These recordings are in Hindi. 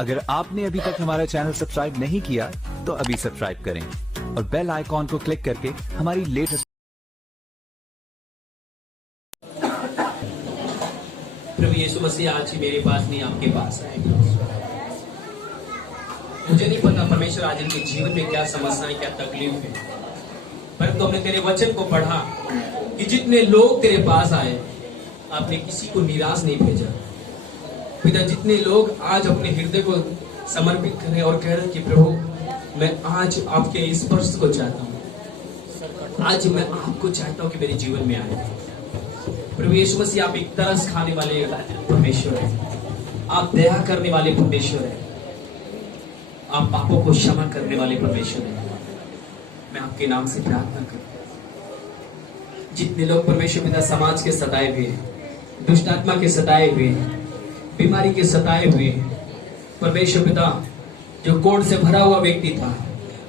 अगर आपने अभी तक हमारा चैनल सब्सक्राइब नहीं किया तो अभी सब्सक्राइब करें और बेल आइकॉन को क्लिक करके हमारी लेटेस्ट। प्रभु यीशु मसीह आज ही मेरे पास नहीं आपके पास आएगा। मुझे नहीं पता परमेश्वर आज इनके जीवन में क्या समस्याएं क्या तकलीफ है, परंतु हमने तेरे वचन को पढ़ा कि जितने लोग तेरे पास आए आपने किसी को निराश नहीं भेजा। पिता, जितने लोग आज अपने हृदय को समर्पित करें और कह रहे हैं कि प्रभु मैं आज आपके स्पर्श को चाहता हूँ, आज मैं आपको चाहता हूँ कि मेरे जीवन में आए। प्रभु यीशु मसीह आप एक तरस खाने वाले परमेश्वर हैं, आप दया करने वाले परमेश्वर हैं, आप पापों को क्षमा करने वाले परमेश्वर हैं। मैं आपके नाम से प्रार्थना करूं, जितने लोग परमेश्वर पिता समाज के सताए हुए हैं, दुष्ट आत्मा के सताए हुए हैं, बीमारी के सताए हुए हैं, परमेश्वर पिता जो कोढ़ से भरा हुआ व्यक्ति था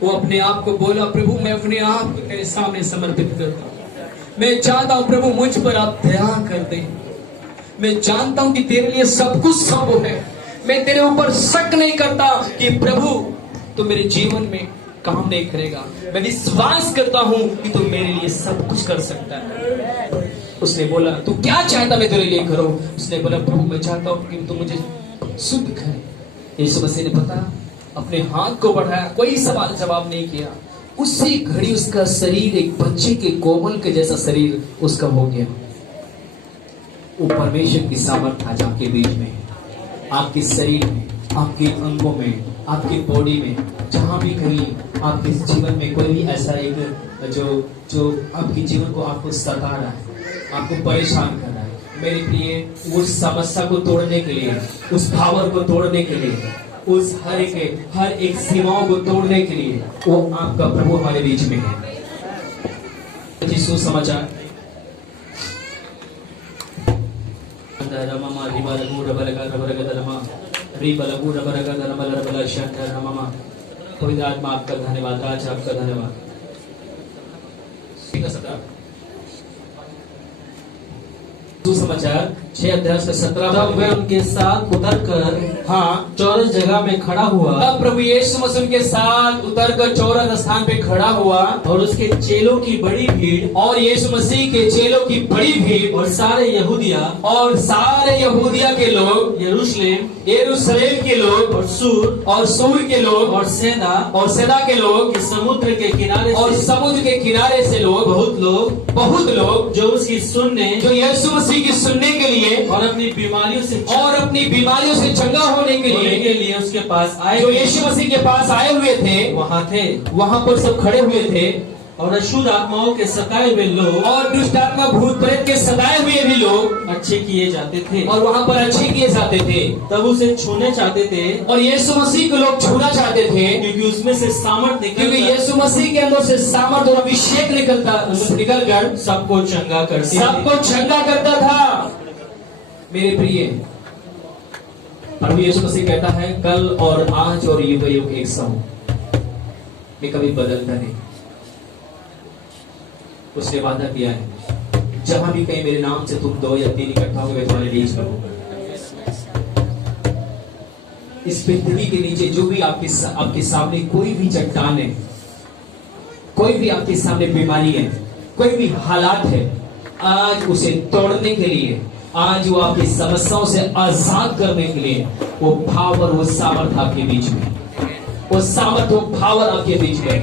वो अपने आप को बोला प्रभु मैं अपने आप को तेरे सामने समर्पित करता हूं। मैं चाहता हूं प्रभु मुझ पर आप दया कर दे। मैं जानता हूं कि तेरे लिए सब कुछ संभव है। मैं तेरे ऊपर शक नहीं करता कि प्रभु तू मेरे जीवन में काम नहीं करेगा। मैं विश्वास करता हूं कि तू मेरे लिए सब कुछ कर सकता है। उसने बोला तू क्या चाहता मैं तेरे लिए करूं? उसने बोला प्रभु मैं चाहता हूं कि तू मुझे शुद्ध करे। यीशु मसीह ने पता अपने हाथ को बढ़ाया, कोई सवाल जवाब नहीं किया। उसी घड़ी उसका शरीर एक बच्चे के कोमल के जैसा शरीर उसका हो गया। वो परमेश्वर की सामर्थ आज आपके बीच में, आपके शरीर में, आपके अंगों में, आपकी बॉडी में, जहां भी कहीं आपके जीवन में कोई भी ऐसा एक जो आपके जीवन को आपको सता रहा है, आपको परेशान कर रहा है, मेरे प्रिय उस समस्या को तोड़ने के लिए, उस भावर को तोड़ने के लिए, उस हर एक सीमाओं को तोड़ने के लिए वो आपका प्रभु हमारे बीच में है। जी सुसमाचार पवित्र आत्मा आपका धन्यवाद, आज आपका धन्यवाद। सुसमाचार 6 अध्याय से 17 तब वह उनके साथ उतरकर हाँ चौरस जगह में खड़ा हुआ। तब प्रभु यीशु मसीह उनके साथ उतरकर चौरस स्थान पे खड़ा हुआ और उसके चेलों की बड़ी भीड़ और यीशु मसीह के चेलों की बड़ी भीड़ और सारे यहूदिया के लोग, यरूशलेम के लोग और सूर के लोग और सैदा के लोग समुद्र के किनारे और समुद्र के किनारे से लोग बहुत लोग जो उसकी सुनने जो यीशु मसीह की सुनने के लिए और अपनी बीमारियों से चंगा होने के लिए उसके पास आए, जो यीशु मसीह के पास आए हुए थे वहाँ पर सब खड़े हुए थे। और अशुद्ध आत्माओं के सताए हुए लोग और दुष्ट आत्मा भूत प्रेत के सताए हुए भी लोग अच्छे किए जाते थे और वहाँ पर अच्छे किए जाते थे। तब उसे छूने चाहते थे और यीशु मसीह को लोग छूना चाहते थे क्योंकि उसमें से सामर्थ क्योंकि यीशु मसीह के अंदर से सामर्थ और अभिषेक निकल कर सबको चंगा करता था। मेरे प्रिय प्रभु यीशु मसीह कहता है कल और आज और युग युग एक सा हूं, मैं कभी बदलता नहीं। उसने वादा किया है जहां भी कहीं मेरे नाम से तुम 2 या 3 इकट्ठा होंगे मैं तुम्हारे बीच में होगा। इस पृथ्वी के नीचे जो भी आपके सामने कोई भी चट्टान है, कोई भी आपके सामने बीमारी है, कोई भी हालात है, आज उसे तोड़ने के लिए, आज वो आपकी समस्याओं से आजाद करने के लिए वो पावर, वो सामर्थ आपके बीच में, वो सामर्थ, वो पावर आपके बीच में,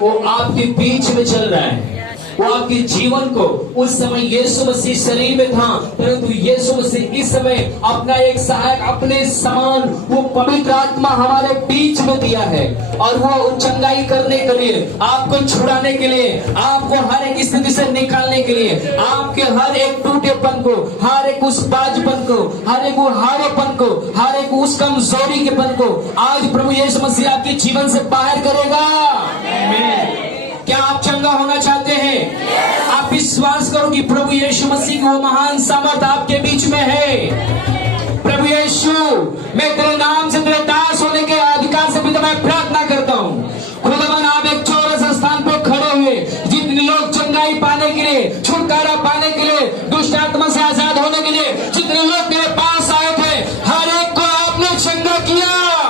वो आपके बीच में चल रहा है। वो आपके जीवन को, उस समय यीशु मसीह शरीर में था, परंतु यीशु मसीह इस समय अपना एक सहायक, अपने समान वो पवित्र आत्मा हमारे बीच में दिया है और वो चंगाई करने के लिए, आपको छुड़ाने के लिए, आपको हर एक स्थिति से निकालने के लिए, आपके हर एक टूटेपन को, हर एक उस बाजपन को, हर एक वो हारेपन को, हर एक उस कमजोरी के पन को आज प्रभु यीशु मसीह आपके जीवन से बाहर करेगा। क्या आप चंगा होना चाहते हैं? आप विश्वास करो कि प्रभु यीशु मसीह की वो महान सामर्थ आपके बीच में है। प्रभु यीशु, मैं तेरे नाम से तेरे दास होने के अधिकार से भी मैं प्रार्थना करता हूँ। खुदावन आप एक चौरस स्थान पर खड़े हुए जितने लोग चंगाई पाने के लिए, छुटकारा पाने के लिए, दुष्ट आत्मा से आजाद होने के लिए जितने लोग तेरे पास आए थे, हर एक को आपने चंगा किया। हालेलुया।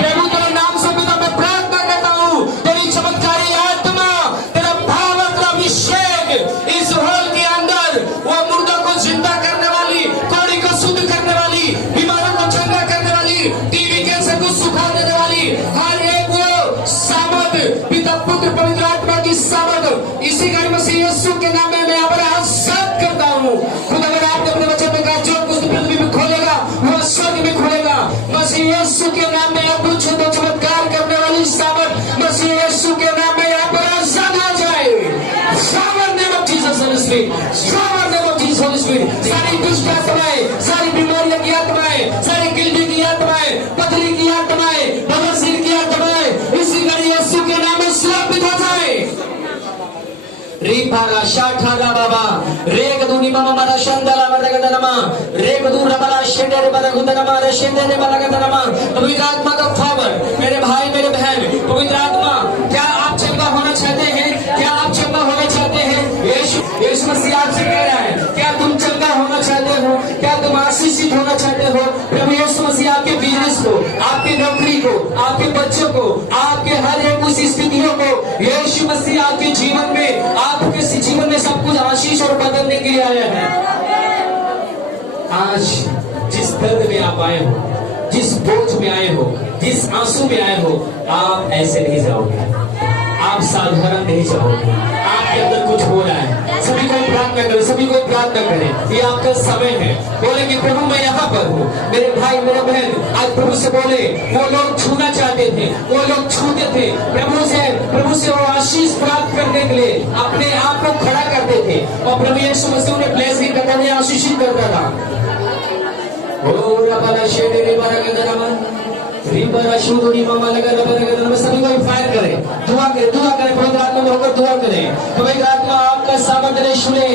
प्रभु तेरे नाम से पिता मैं प्रार्थना करता हूँ, तेरी चमत्कारी आत्मा, तेरा भाव, तेरा अभिषेक इस हॉल के अंदर वो मुर्दा को जिंदा करने वाली, कोड़ी को शुद्ध करने वाली, बीमारों को चंगा करने वाली, टीबी कैंसर को सुखा देने वाली हर एक वो सामर्थ पिता पुत्र पवित्र आत्मा की सामर्थ इसी घड़ी मसीह यीशु के नाम में मैं अपना आजाद करता हूँ। खुद अगर आपने अपने वचन में कहा जो कुछ पृथ्वी में खोलेगा वो स्वर्ग में खोलेगा। मसीह यीशु के नाम में आप कुछ तो चमत्कार करने वाली सामर्थ मसीह यीशु के नाम में यहाँ पर आजाद हो जाए। सामर्थ name of Jesus holy spirit, सामर्थ name of Jesus holy spirit. सारी दुष्ट आत्माएं, सारी बीमारियों की आत्माएं, सारी गिल्टी की आत्माएं, पथरी की आत्माएं, बवासीर की आत्माएं इसी घड़ी यीशु के नाम में श्रापित हो जाए। रिपाला शाठारा बाबा रेग दुनी मामा मारा शंदला मरगदनमा रेग दूर बला शेडे रे बरगुदनमा रे शेडे रे बरगदनमा। पवित्र आत्मा का पावर मेरे भाई मेरे बहन, पवित्र आत्मा क्या आप चंगा होना चाहते हैं? क्या आप चंगा होना चाहते हैं? यीशु मसीह आपसे कह रहा है क्या तुम चंगा होना चाहते हो? क्या तुम आशीषित होना चाहते हो? प्रभु यीशु मसीह आपके बिजनेस को, आपकी नौकरी को, आपके बच्चों को, आपके हर एक उस स्थितियों को यीशु मसीह आपके जीवन में, आपके जीवन में सब कुछ आशीष और बदलने के लिए आया है। आज जिस दर्द में आप आए हो, जिस बोझ में आए हो, जिस आंसू में आए हो, आप ऐसे नहीं जाओगे, आप साधारण नहीं जाओगे। आपके अंदर कुछ हो रहा है। सभी को प्रार्थना करें, सभी को प्रार्थना करें। ये आपका समय है। बोले कि प्रभु मैं यहाँ पर हूँ। मेरे भाई मेरे बहन आज प्रभु से बोले, वो लोग छूना चाहते थे, वो लोग छूते थे प्रभु से वो आशीष प्राप्त करने के लिए अपने आप को खड़ा करते थे और प्रभु यीशु मसीह उन्हें ब्लेसिंग करता था, आशीषित करता था। सभी को फायर करें, दुआ करें, पवित्र आत्मा में होकर दुआ करें। पवित्र आत्मा आपका सामर्थ्य सुने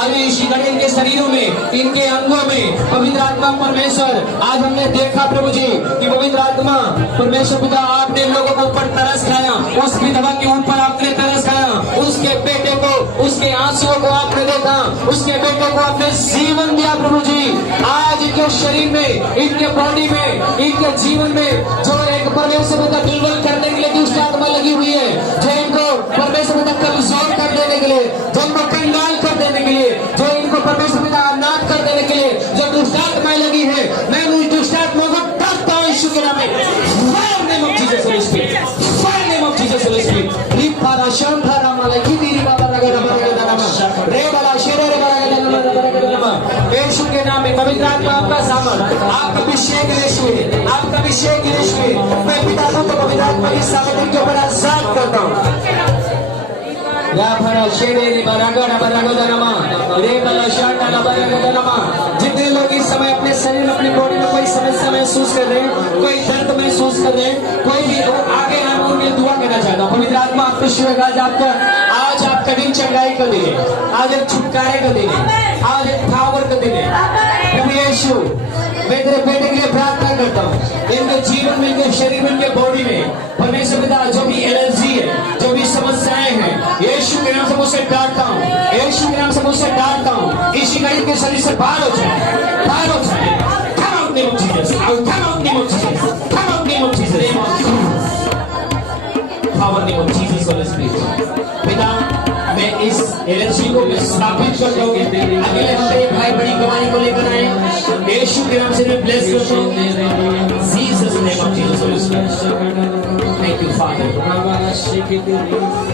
अभी इसी घड़ी इनके शरीरों में, इनके अंगों में पवित्र आत्मा परमेश्वर। आज हमने देखा प्रभु जी कि पवित्र आत्मा परमेश्वर पिता आपने लोगों को ऊपर तरस खाया, उस विधवा के ऊपर आपने तरस खाया, उसके बेटे को, उसके आंसुओं को आपने देखा, उसके बेटे को आपने जीवन दिया प्रभु जी। आज इनके शरीर में, इनके बॉडी में, इनके जीवन में जो एक परमेश्वर पिता बिल्कुल करने के लिए दुष्ट आत्मा लगी हुई है, जो इनको परमेश्वर पिता कमजोर कर देने के लिए, जो इनको कंगाल कर देने के लिए, जो इनको परमेश्वर पिता अनाथ कर देने के लिए जो दुष्ट आत्माएं लगी है, मैं उस दुष्ट आत्मा को काटता हूं यीशु के नाम में। Fire name of Jesus holy spirit, fire name of Jesus holy spirit. रिपारा शंभरा मालकी दी बाबा रगड़ा बरगड़ा नाम रे बाला शेरे रे बरगड़ा नाम यीशु के नाम में। पवित्र आत्मा आपका सामर्थ, आपका अभिषेक यीशु है, आपका अभिषेक यीशु है। मैं पिता को पवित्र आत्मा की सामर्थ्य के ऊपर आजाद करता हूं। जितने लोग इस समय अपने शरीर अपनी बॉडी में कोई समस्या महसूस कर रहे हैं, कोई दर्द महसूस कर रहे हैं, कोई भी आगे आना उनके दुआ करना चाहता हूँ। पवित्र आत्मा आपको शिवेगा आज आपका दिन चंगाई का दिन है, आज एक छुटकारे का दिन है, आज एक पावर का दिन है। प्रभु यीशु मैं तेरे बेटे के लिए प्रार्थना करता हूँ, इनके जीवन में, इनके शरीर में, इनके बॉडी में परमेश्वर पिता जो भी एलर्जी है, जो भी समस्याएं हैं, यीशु के नाम से मुझसे डांटता हूँ, यीशु के नाम से मुझसे डांटता हूँ। इसी घड़ी के शरीर से बाहर हो जाए, बाहर हो जाए। Come out name of Jesus, come out name of Jesus, come out name of Jesus, power name of Jesus Holy Spirit। पिता मैं इस एलर्जी को स्थापित करता हूँ। अगले हफ्ते भाई बड़ी कमाई को लेकर आए, यीशु के नाम से मैं ब्लेस करता हूँ। Jesus name of Jesus holy spirit. Thank you father,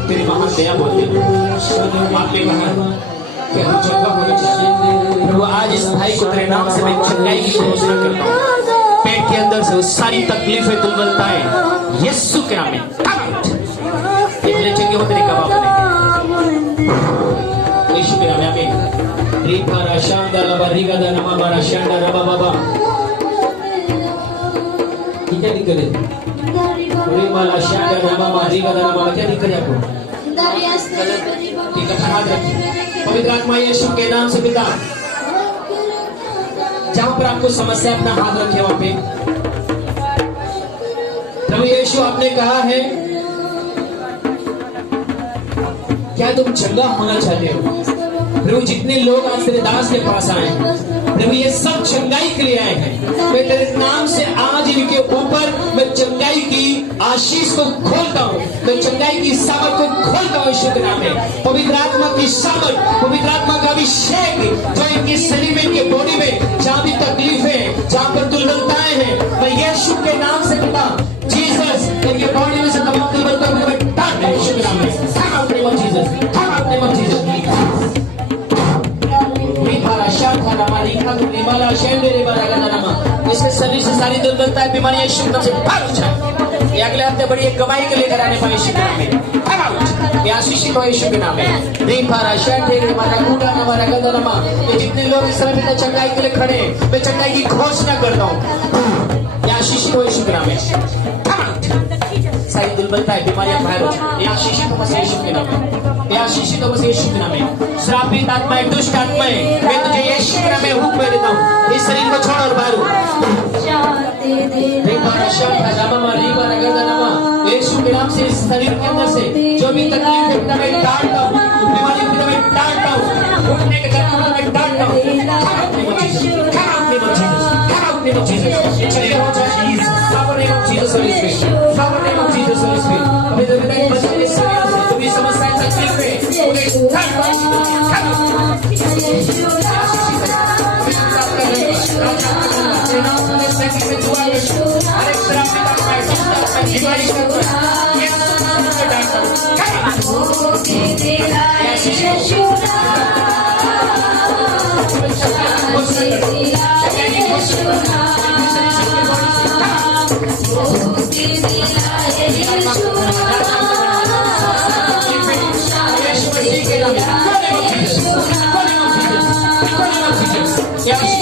तेरी महान दया बोलते आपने कहा कि हम चंगा होना चाहिए। प्रभु आज इस भाई को तेरे नाम से मैं चंगाई की घोषणा करता हूँ। पेट के अंदर से वो सारी तकलीफें दुर्बलताएं यीशु के नाम में चंगे हो तेरे कबाब यीशु के नाम में। रिपारा शांदा लबा रिगादा नमा मारा शांदा रबा बाबा। क्या दिक्कत है? रिमाला शांदा रबा मारा रिगादा नमा, क्या दिक्कत है आपको? ठीक है, हाथ रखिए। पवित्र आत्मा यीशु के नाम से पिता, जहां पर आपको समस्या अपना हाथ रखे वहां पे। प्रभु यीशु आपने कहा है क्या तुम चंगा होना चाहते हो? प्रभु जितने लोग आज तेरे दास के पास आए प्रभु ये सब चंगाई के लिए आए हैं। मैं तेरे नाम से आज इनके ऊपर मैं चंगाई की आशीष को खोलता हूँ, मैं चंगाई की सामर्थ को खोलता हूँ यीशु के नाम में। पवित्र आत्मा की सामर्थ, पवित्र आत्मा का अभिषेक जो इनके शरीर में, इनके बॉडी में जहाँ भी तकलीफ है, जहाँ पर दुर्बलताएं हैं, मैं यीशु के नाम से कहता जीसस इनके बॉडी में से तमाम दुर्बलता को मैं काट दूं यीशु के नाम में। Come out name of Jesus, come out name of Jesus। इसके शरीर से सारी दुर्बलता बीमारियां यीशु के नाम से भाग जाए। ये अगले हफ्ते बड़ी एक कमाई के लेकर आने पाए यीशु के नाम में। Come out, ये आशीषित हो यीशु के नाम में। ये जितने लोग इस समय में चंगाई के लिए खड़े हैं, मैं चंगाई की घोषणा करता हूँ, ये आशीषित हो यीशु के नाम में। Come out, सारी दुर्बलता है, बीमारियां बाहर हो जाए। ये आशीषित हो बस यीशु के नाम में, ये आशीषित हो बस यीशु के नाम में। श्रापित आत्माएं, दुष्ट आत्माएं, मैं तुझे यीशु के नाम में हुक्म देता हूँ, इस शरीर को छोड़ और बाहर हो। यीशु के नाम से इस शरीर के अंदर से जो भी तकलीफ है मैं डांटता हूँ, बीमारी को मैं डांटता हूँ, उठने के दर्द को मैं डांटता हूँ। चलिए हो जाए Power name of Jesus Holy Spirit, power name of Jesus Holy Spirit। अभी तो बताइए बच्चे के शरीर से जो भी समस्याएं तकलीफ है उन्हें Yes,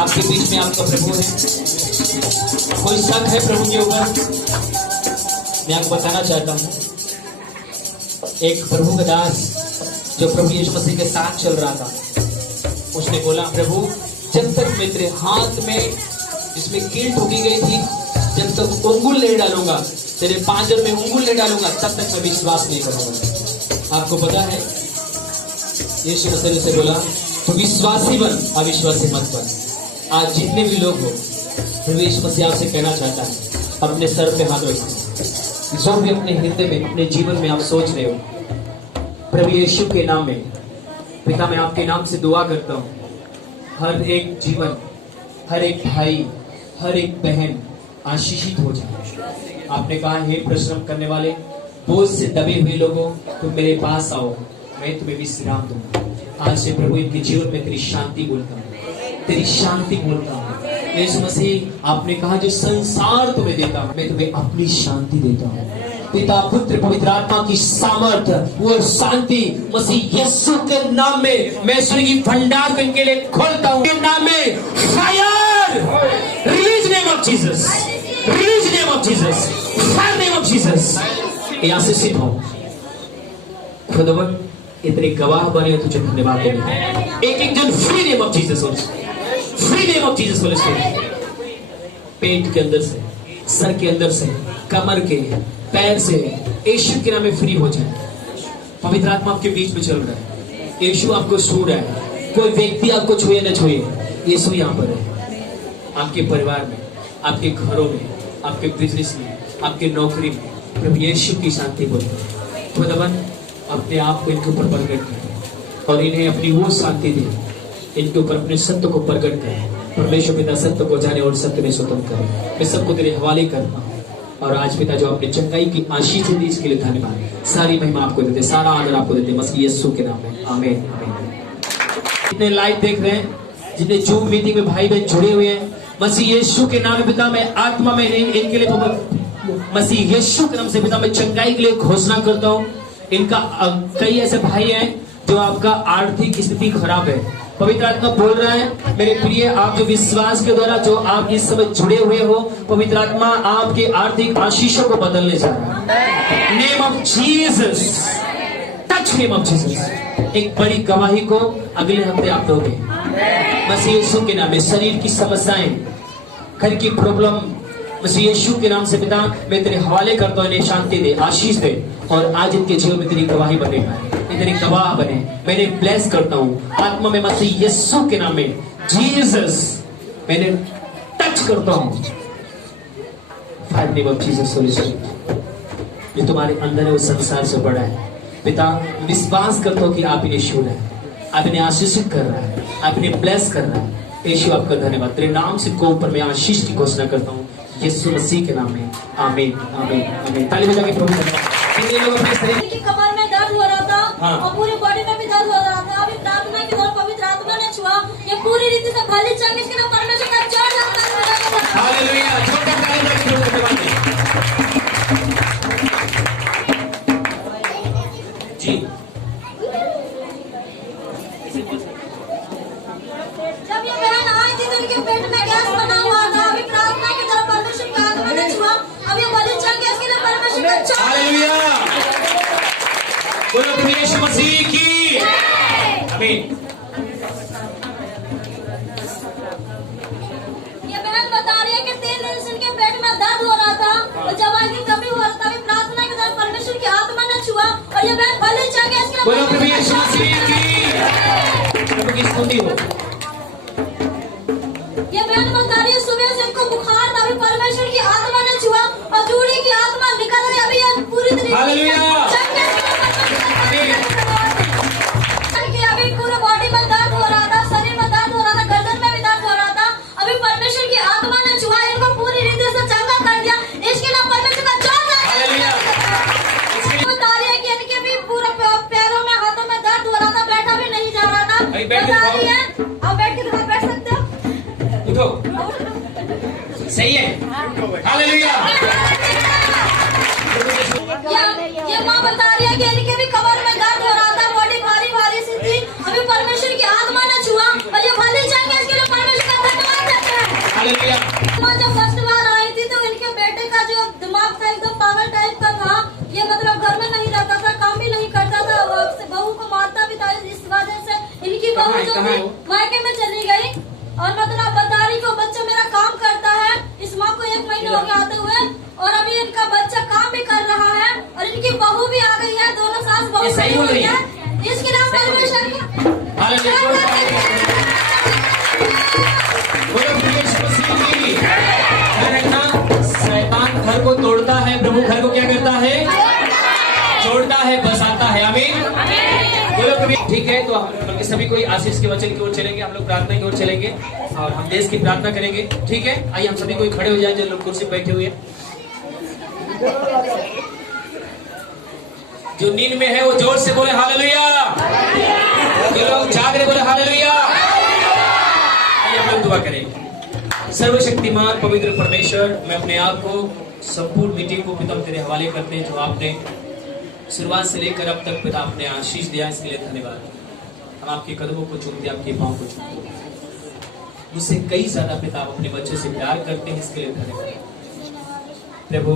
आपके बीच में आपका प्रभु है। कोई शक है प्रभु के ऊपर? मैं आपको बताना चाहता हूँ, एक प्रभु का दास जो प्रभु यीशु मसीह के साथ चल रहा था, उसने बोला, प्रभु जब तक मैं तेरे हाथ में जिसमें कील ठोकी गई थी, जब तक उंगुल नहीं डालूंगा, तेरे पांजर में उंगुल नहीं डालूंगा, तब तक मैं विश्वास नहीं करूंगा। आपको पता है यीशु मसीह ने बोला, तो विश्वासी बन, अविश्वासी मत बन। आज जितने भी लोग हो, प्रभु यीशु मसीह आपसे कहना चाहता है, अपने सर पे हाथ रखो। जो भी अपने हृदय में, अपने जीवन में आप सोच रहे हो, प्रभु यीशु के नाम में, पिता मैं आपके नाम से दुआ करता हूँ, हर एक जीवन, हर एक भाई, हर एक बहन आशीषित हो जाए। आपने कहा, हे परिश्रम करने वाले, बोझ से दबे हुए लोगों, तुम मेरे पास आओ, मैं तुम्हें विश्राम दूंगा। आज से प्रभु इनके जीवन में तेरी शांति बोलता हूँ, तेरी शांति बोलता हूँ। यीशु मसीह, आपने कहा जो संसार तुम्हें देता हूँ, मैं तुम्हें अपनी शांति देता हूँ। पिता, पुत्र, पवित्र आत्मा की सामर्थ, वो शांति मसीह यीशु के नाम में मैं स्वर्गीय भंडार को इनके लिए खोलता हूँ। के नाम में fire, release name of Jesus, release name of Jesus, fire name of Jesus. ये आशीषित हो खुदावन, इतने गवाह बने हो, तुझे धन्यवाद देना। एक एक जन free name of Jesus, free name of Jesus बोले। पेट के अंदर से, सर के अंदर से, कमर के, पैर से, यीशु के नाम में फ्री हो जाए। पवित्र आत्मा आपके बीच में चल रहा है, यीशु आपको छू रहा है। कोई व्यक्ति आपको छुए न छुए, यीशु यहाँ पर है। आपके परिवार में, आपके घरों में, आपके बिजनेस में, आपके नौकरी में, प्रभु यीशु की शांति बोले। खुदावन, अपने आप को इनके ऊपर प्रकट करें और इन्हें अपनी वो शांति दे, इनके ऊपर अपने सत्य को प्रकट करें। परमेश्वर पिता सत्य को जाने और सत्य में स्वतंत्र करें। मैं सबको तेरे हवाले करता हूँ। और आज पिता जो आपने चंगाई की आशीष दी, इसके लिए धन्यवाद। सारी महिमा आपको देते, सारा आदर आपको देते, मसीह यीशु के नाम में, आमीन। जितने लाइव देख रहे हैं, जितने जूम मीटिंग में भाई बहन जुड़े हुए हैं, मसीह यीशु के नाम में पिता मैं आत्मा में नहीं, इनके लिए मसीह यीशु के नाम से पिता मैं चंगाई के लिए घोषणा करता हूँ। इनका कई ऐसे भाई हैं जो आपका आर्थिक स्थिति खराब है, पवित्र आत्मा बोल रहा है, मेरे प्रिय, आप जो विश्वास के द्वारा जो आप इस समय जुड़े हुए हो, पवित्र आत्मा आपके आर्थिक आशीषों को बदलने जा रहा है। Name of Jesus, much name of Jesus. एक बड़ी गवाही को अगले हफ्ते आप दोगे मसीह यीशु के नाम में। शरीर की समस्याएं, घर की प्रॉब्लम, मसीह यीशु के नाम से पिता मैं तेरे हवाले करता हूं, इन्हें शांति दे, आशीष दे, और आज इनके जीवन में तेरी गवाही बने, ये तेरी गवाह बने। मैंने ब्लेस करता हूँ आत्मा में मसीह यीशु के नाम में, जीसस मैंने टच करता हूँ। Five name of Jesus holy spirit, जो तुम्हारे अंदर है वो संसार से बड़ा है। पिता विश्वास करता हूँ कि आप इन्हें छू रहे हैं, आप इन्हें आशीषित कर रहा है, आप इन्हें ब्लेस कर रहा है। यीशु आपका धन्यवाद, तेरे नाम से को ऊपर मैं आशीष की घोषणा करता हूँ यीशु मसीह के नाम में, आमीन आमीन आमीन। ताली बजा के प्रभु धन्यवाद। ये लोग अपने शरीर की कमर में दर्द हो रहा था, हाँ। और पूरी बॉडी में भी दर्द हो रहा था। अभी प्रार्थना की दौरान पवित्र आत्मा ने छुआ, ये पूरी रीति से भली चल गई। इसके नाम परमेश्वर का चढ़ जाता है। हालेलुया, छोटा ताली बजा के प्रभु धन्यवाद जी। जब ये बहन आई थी तो इनके पेट में गैस बना हुआ था। अभी प्रार्थना की तरफ परमेश्वर की आत्मा ने छुआ, अब ये भली चल गई। इसके लिए परमेश्वर का चढ़। हालेलुया, बोलो प्रभु यीशु मसीह की आमीन। ये बहन बता रही है कि 3 दिन से इनके पेट में दर्द हो रहा था और दवाई की कमी हो रहा था। अभी प्रार्थना की तरफ परमेश्वर की आत्मा ने छुआ और ये बहन भली चल गई। इसके लिए बोलो प्रभु यीशु मसीह की, प्रभु की स्तुति हो। ये बहन बता रही है सुबह से इनको बुखार था, अभी परमेश्वर की आत्मा ने छुआ और जूड़ी की आत्मा निकल रही। अभी ये पूरी तरीके हालेलुया। अभी पूरे बॉडी में दर्द हो रहा था, शरीर में दर्द हो रहा था, गर्दन में भी दर्द हो रहा था। अभी परमेश्वर की आत्मा ने छुआ, इनको पूरी रीति से चंगा कर दिया। इसके नाम परमेश्वर का जय। हालेलुया। बता रही है कि इनके भी पूरे पैरों में, हाथों में दर्द हो रहा था, बैठा भी नहीं जा रहा था। अभी बैठ के बता दिखाओ। रही है आप बैठ के दिखा, बैठ सकते हो। उठो, सही है। हालेलुया। ये माँ बता रही है कि इनके भी कमर में दर्द हो रहा था, बॉडी भारी भारी सी थी। अभी परमेश्वर की आत्मा ने छुआ और ये भले जाएंगे। इसके लिए परमेश्वर का धन्यवाद देते हैं। हालेलुया। माँ जब फर्स्ट बार आई थी तो इनके बेटे का जो दिमाग था एकदम पागल टाइप का था। ये मतलब घर में नहीं रहता था, काम भी नहीं करता था, बहू को मारता भी था। इस वजह से इनकी बहू जो थी मायके में चली गई। और मतलब बता रही को बच्चा मेरा काम करता है। इस माँ को 1 महीने हो गए आते हुए, और अभी इनका बच्चा काम भी कर रहा है और इनकी बहू भी आ गई है। दोनों सास बहू ये सही बोल रही है। इसके नाम परमेश्वर का हालेलुया। बोलो प्रभु यीशु मसीह की। ध्यान रखना, शैतान घर को तोड़ता है, प्रभु घर को क्या करता है? जोड़ता है, बसाता है। आमीन। बोलो प्रभु। ठीक है, तो हम लोग सभी कोई आशीष के वचन की ओर चलेंगे, हम लोग प्रार्थना की ओर चलेंगे और हम देश की प्रार्थना करेंगे। ठीक है, आइए हम सभी कोई खड़े हो जाए जो लोग कुर्सी पे बैठे हुए हैं। जो नींद में है वो जोर से बोले हालेलुया। जो लोग जाग रहे बोले हालेलुया। आइए हम लोग दुआ करें। सर्वशक्तिमान पवित्र परमेश्वर, मैं अपने आप को संपूर्ण मीटिंग को पिता तेरे हवाले करते हैं। जो आपने शुरुआत से लेकर अब तक पिता आपने आशीष दिया, इसके लिए धन्यवाद। हम आपके कदमों को चूमते, आपके पांव को चूमते। मुझसे कई ज्यादा पिता अपने बच्चे से प्यार करते हैं, इसके लिए धन्यवाद। प्रभु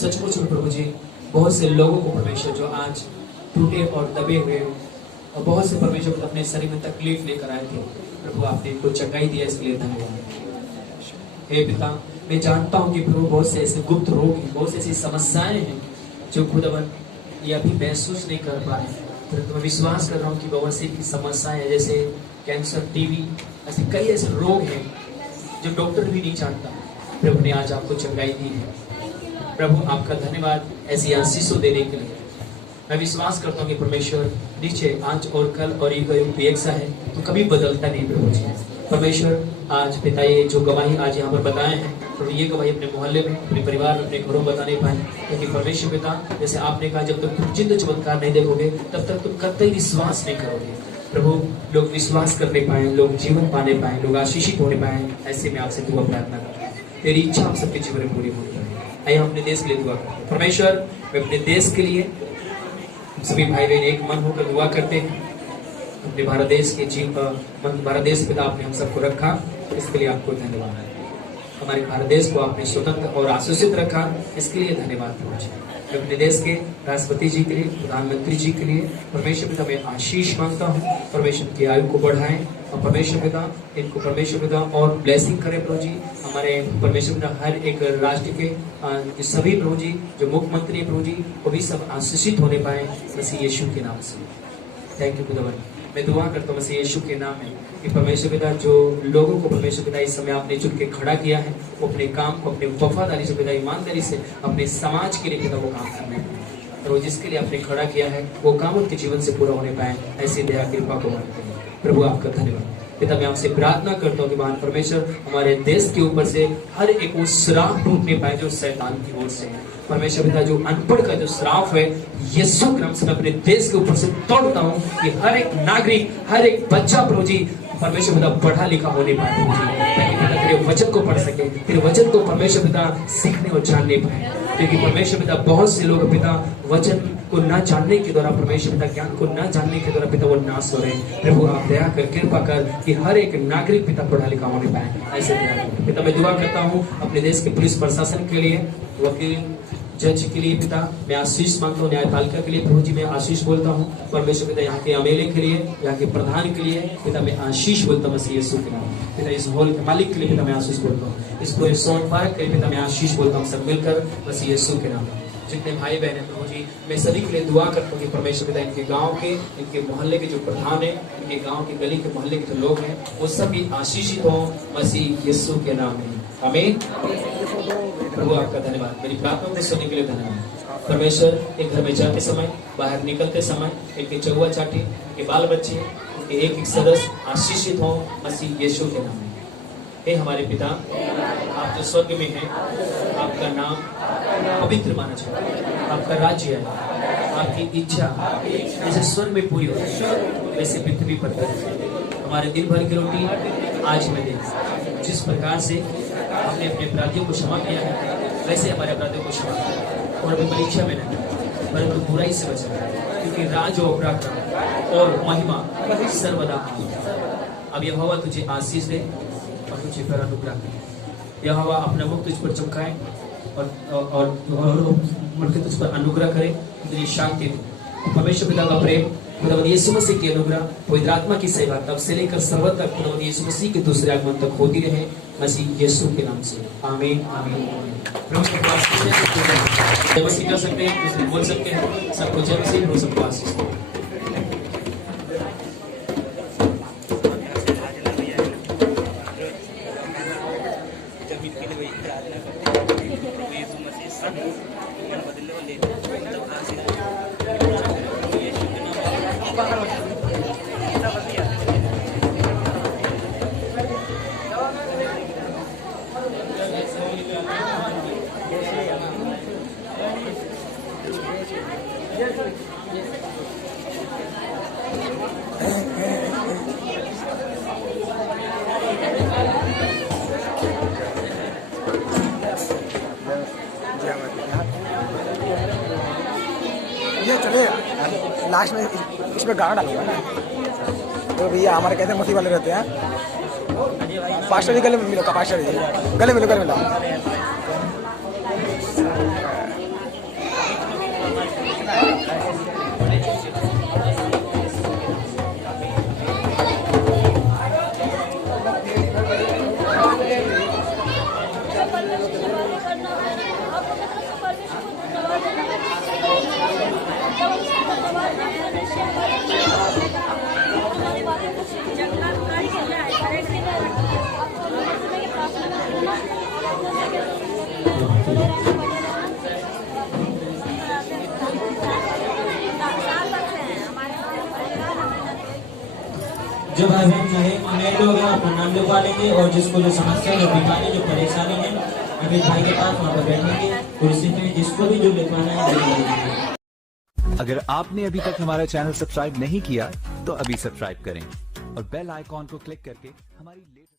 सचमुच में प्रभु जी, बहुत से लोगों को परमेश्वर जो आज टूटे और दबे हुए और बहुत से परमेश्वर अपने शरीर में तकलीफ लेकर आए थे, प्रभु आपने इनको चंगाई दिया, इसके लिए धन्यवाद। हे पिता, मैं जानता हूँ कि प्रभु बहुत से ऐसे गुप्त रोग हैं, बहुत से ऐसी समस्याएं हैं जो खुदावन ये अभी महसूस नहीं कर पा रहे, परंतु मैं विश्वास कर रहा हूँ कि बहुत सी समस्याएं हैं, जैसे कैंसर, टीबी, ऐसे कई ऐसे रोग हैं जो डॉक्टर भी नहीं जानता। प्रभु ने आज आपको चंगाई दी है। प्रभु आपका धन्यवाद ऐसी आशीषों देने के लिए। मैं विश्वास करता हूँ कि परमेश्वर नीचे आज और कल और एक सा है तो कभी बदलता नहीं प्रभु जी। परमेश्वर आज पिता ये जो गवाही आज यहाँ पर बताए हैं, प्रभु ये गवाही अपने मोहल्ले में, अपने परिवार में, अपने घरों में बताने पाए, क्योंकि परमेश्वर पिता जैसे आपने कहा जब तक तुम जिंद चमत्कार नहीं देखोगे तब तक तुम कतई विश्वास नहीं करोगे। प्रभु लोग विश्वास करने पाए, लोग जीवन पाने पाए, लोग आशीषित होने पाए, ऐसे में आपसे दुआ प्रार्थना करता हूँ। तेरी इच्छा हम सबके जीवन में पूरी होनी पाए। आइए हम अपने देश के लिए दुआ करें। परमेश्वर मैं अपने देश के लिए सभी भाई बहन एक मन होकर दुआ करते हैं। अपने भारत देश के भारत देश पिता आपने हम सबको रखा, इसके लिए आपको धन्यवाद। हमारे भारत देश को आपने स्वतंत्र और आशीषित रखा, इसके लिए धन्यवाद प्रभु जी। मैं अपने देश के राष्ट्रपति जी के लिए, प्रधानमंत्री जी के लिए परमेश्वर पिता मैं आशीष मांगता हूँ। परमेश्वर की आयु को बढ़ाएं और परमेश्वर पिता इनको परमेश्वर पिता और ब्लेसिंग करें प्रभु जी। हमारे परमेश्वर पिता हर एक राष्ट्र के सभी प्रभु जी जो मुख्यमंत्री प्रभु जी वो भी सब आशीषित होने पाए मसीह यीशु के नाम से। थैंक यू खुदावन। मैं दुआ करता हूँ मसीह यीशु के नाम में कि परमेश्वर पिता जो लोगों को परमेश्वर पिता इस समय आपने चुन के खड़ा किया है वो अपने काम को अपने वफादारी से पिता ईमानदारी से अपने समाज के लिए पिता वो काम करने पाए और वो जिसके लिए आपने खड़ा किया है वो काम उनके जीवन से पूरा होने पाए। ऐसी दया कृपा को मांगते हैं प्रभु, आपका धन्यवाद। पिता मैं आपसे प्रार्थना करता हूँ कि महान परमेश्वर हमारे देश के ऊपर से हर एक वो श्राप टूटने पाए जो शैतान की ओर से है। परमेश्वर पिता जो अनपढ़ का जो श्राप है यीशु क्रम से मैं अपने देश के ऊपर से तोड़ता हूँ कि हर एक नागरिक हर एक बच्चा प्रभु जी परमेश्वर पिता पढ़ा लिखा होने पाए प्रभु जी, ताकि पिता तेरे वचन को पढ़ सके, तेरे वचन को परमेश्वर पिता सीखने और जानने पाए। क्योंकि परमेश्वर पिता बहुत से लोग पिता वचन को न जानने के द्वारा परमेश्वर पिता ज्ञान को न जानने के द्वारा पिता वो नाश हो रहे हैं। प्रभु आप दया कर कृपा कर कि हर एक नागरिक पिता पढ़ा लिखा होने पाए। ऐसे पिता मैं दुआ करता हूँ अपने देश के पुलिस प्रशासन के लिए, वकील जज के लिए पिता मैं आशीष मांगता हूँ, न्यायपालिका के लिए प्रभु जी मैं आशीष बोलता हूँ। परमेश्वर पिता यहाँ के एमएलए के लिए, यहाँ के प्रधान के लिए पिता मैं आशीष बोलता हूँ मसीह यीशु के नाम। पिता इस हॉल के मालिक के लिए पिता मैं आशीष बोलता हूँ, इस पूरे सोन पार्क के लिए पिता मैं आशीष बोलता हूँ, सब मिलकर मसीह यीशु के नाम। जितने भाई बहन है प्रभु जी मैं सभी के लिए दुआ करता हूँ कि परमेश्वर पिता इनके गांव के इनके मोहल्ले के जो प्रधान है, इनके गांव के गली के मोहल्ले के जो लोग हैं वो सभी आशीषित हों मसीह यीशु के नाम में, आमीन। प्रभु आपका धन्यवाद, मेरी प्रार्थना को सुनने के लिए धन्यवाद। परमेश्वर एक घर में जाते समय बाहर निकलते समय इनके चौवा चाटी के बाल बच्चे इनके एक एक सदस्य आशीषित हों मसीह यीशु के नाम में। हे हमारे पिता आप जो स्वर्ग में हैं, आपका नाम पवित्र माना जाए, आपका राज्य है, आपकी इच्छा जैसे स्वर्ग में पूरी होती वैसे पृथ्वी पर करे। हमारे दिन भर की रोटी आज हमें दे। जिस प्रकार से हमने अपने अपराधियों को क्षमा किया है वैसे हमारे अपराधियों को क्षमा किया और अपनी परीक्षा में नहीं परंतु बुराई से बचा, क्योंकि राज और पराक्रम और महिमा सर्वदा। अब यहोवा तुझे आशीष दे और तुझे पर अनुग्रह करे। यहोवा अपना मुख तुझ पर चमकाए और मुड़के तुझ पर अनुग्रह करे, तुझे शांति दे। परमेश्वर पिता का प्रेम, खुदावंद यीशु मसीह की अनुग्रह, पवित्र आत्मा की सेवा तब से लेकर सर्वदा तक खुदावंद यीशु मसीह के दूसरे आगमन तक होती रहे मसीह यीशु के नाम से, आमीन आमीन। प्रभु के पास जय मसीह कर सकते हैं, दूसरे बोल सकते हैं, सबको जय मसीह, प्रभु सबको आशीष दे। ये चले लास्ट में इसमें गाना डालूंगा ना, तो भैया हमारे कहते हैं मसीह वाले रहते हैं। पास्टर जी गले में मिलो, पास्टर जी गले मिलो, गले मिलो। जो भाई बहन जो है नए लोग हैं अपना नाम लिखवा लेंगे और जिसको जो समस्या जो बीमारी जो परेशानी है अभी भाई के पास वहाँ पर बैठेंगे और इसी में जिसको भी जो लिखवाना है। अगर आपने अभी तक हमारा चैनल सब्सक्राइब नहीं किया तो अभी सब्सक्राइब करें और बेल आइकॉन को क्लिक करके